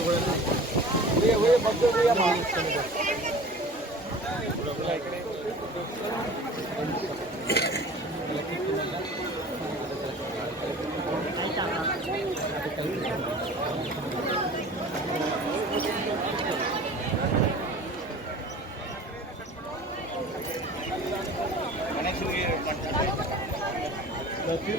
भैया भैया बब्बू भैया मालिक ಶ್ರೀ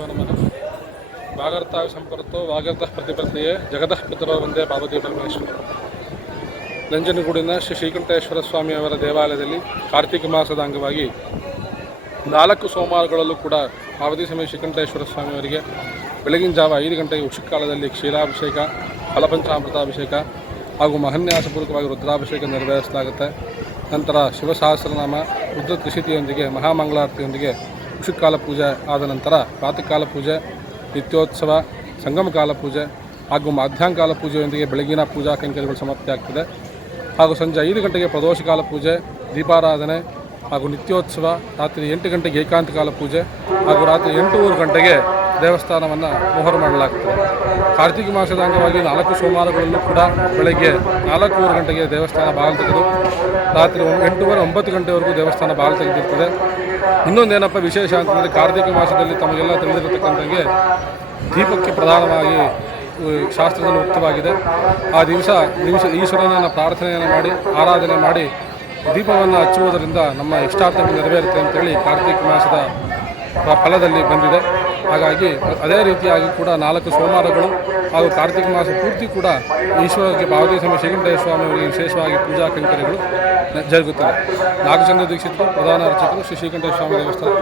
ಗುರುಭ್ಯೋ ನಮಃ ಭಾಗರ್ಥ ಸಂಪರ್ತೋ ವಾಗರ್ಥ ಪ್ರತಿಪತ್ತೆಯೇ ಜಗತಃ ಪಿತರೋ ಒಂದೇ ಪರಮೇಶ್ವರ. ನಂಜನಗೂಡಿನ ಶ್ರೀ ಶ್ರೀಕಂಠೇಶ್ವರ ಸ್ವಾಮಿಯವರ ದೇವಾಲಯದಲ್ಲಿ ಕಾರ್ತಿಕ ಮಾಸದ ಅಂಗವಾಗಿ ನಾಲ್ಕು ಸೋಮವಾರಗಳಲ್ಲೂ ಕೂಡ ಪಾರ್ವತಿ ಸಮಯ ಶ್ರೀಕಂಠೇಶ್ವರ ಸ್ವಾಮಿಯವರಿಗೆ ಬೆಳಗಿನ ಜಾವ ಐದು ಗಂಟೆಗೆ ಉಷಕಾಲದಲ್ಲಿ ಕ್ಷೀರಾಭಿಷೇಕ, ಫಲಪಂಚಾಮೃತಾಭಿಷೇಕ ಹಾಗೂ ಮಹನ್ಯಾಸಪೂರ್ವಕವಾಗಿ ರುದ್ರಾಭಿಷೇಕ ನೆರವೇರಿಸಲಾಗುತ್ತೆ. ನಂತರ ಶಿವಸಹಸ್ರನಾಮ ರುದ್ರ ತ್ರಿಶಿತಿಯೊಂದಿಗೆ ಮಹಾಮಂಗಳಾರತಿಯೊಂದಿಗೆ ಉಷುಕಾಲ ಪೂಜೆ ಆದ ನಂತರ ಪ್ರಾತಃಕಾಲ ಪೂಜೆ, ನಿತ್ಯೋತ್ಸವ, ಸಂಗಮಕಾಲ ಪೂಜೆ ಹಾಗೂ ಮಧ್ಯಾಹ್ನಕಾಲ ಪೂಜೆಯೊಂದಿಗೆ ಬೆಳಗಿನ ಪೂಜಾ ಕೈಂಕರ್ಯಗಳು ಸಮಾಪ್ತಿ ಆಗ್ತದೆ. ಹಾಗೂ ಸಂಜೆ ಐದು ಗಂಟೆಗೆ ಪ್ರದೋಷಕಾಲ ಪೂಜೆ, ದೀಪಾರಾಧನೆ ಹಾಗೂ ನಿತ್ಯೋತ್ಸವ, ರಾತ್ರಿ ಎಂಟು ಗಂಟೆಗೆ ಏಕಾಂತ ಕಾಲ ಪೂಜೆ ಹಾಗೂ ರಾತ್ರಿ ಎಂಟೂವರೆ ಗಂಟೆಗೆ ದೇವಸ್ಥಾನವನ್ನು ಮೊಹರು ಮಾಡಲಾಗುತ್ತದೆ ಕಾರ್ತಿಕ ಮಾಸದ ಅಂಗವಾಗಿ ನಾಲ್ಕು ಸೋಮವಾರಗಳಲ್ಲೂ ಕೂಡ ಬೆಳಗ್ಗೆ ನಾಲ್ಕೂವರೆ ಗಂಟೆಗೆ ದೇವಸ್ಥಾನ ಬಾಗಿಲು ತೆಗೆದು, ರಾತ್ರಿ ಎಂಟೂವರೆ ಒಂಬತ್ತು ಗಂಟೆವರೆಗೂ ದೇವಸ್ಥಾನ ಬಾಗಿಲು ತೆಗೆದಿರ್ತದೆ. ಇನ್ನೊಂದೇನಪ್ಪ ವಿಶೇಷ ಅಂತಂದರೆ ಕಾರ್ತಿಕ ಮಾಸದಲ್ಲಿ ತಮಗೆಲ್ಲ ತಿಳಿದಿರತಕ್ಕಂಥಂಗೆ ದೀಪಕ್ಕೆ ಪ್ರಧಾನವಾಗಿ ಶಾಸ್ತ್ರದಲ್ಲಿ ಉಕ್ತವಾಗಿದೆ ಆ ದಿವಸ ದಿವಸ ಈಶ್ವರನನ್ನು ಪ್ರಾರ್ಥನೆಯನ್ನು ಮಾಡಿ, ಆರಾಧನೆ ಮಾಡಿ, ದೀಪವನ್ನು ಹಚ್ಚುವುದರಿಂದ ನಮ್ಮ ಇಷ್ಟಾರ್ಥಗಳು ನೆರವೇರುತ್ತೆ ಅಂತೇಳಿ ಕಾರ್ತಿಕ ಮಾಸದ ಫಲದಲ್ಲಿ ಬಂದಿದೆ. ಹಾಗಾಗಿ ಅದೇ ರೀತಿಯಾಗಿ ಕೂಡ ನಾಲ್ಕು ಸೋಮವಾರಗಳು ಹಾಗೂ ಕಾರ್ತಿಕ ಮಾಸ ಪೂರ್ತಿ ಕೂಡ ಈಶ್ವರಕ್ಕೆ ಸ್ವಾಮಿ ಶ್ರೀಕಂಠೇಶ್ವರ ಸ್ವಾಮಿಯವರಿಗೆ ವಿಶೇಷವಾಗಿ ಪೂಜಾ ಕೈಂಕರ್ಯಗಳು ಜರುಗುತ್ತವೆ. ನಾಗಚಂದ್ರ ದೀಕ್ಷಿತರು, ಪ್ರಧಾನ ಅರ್ಚಕರು ಶ್ರೀ ಶ್ರೀಕಂಠ ಸ್ವಾಮಿ ದೇವಸ್ಥಾನ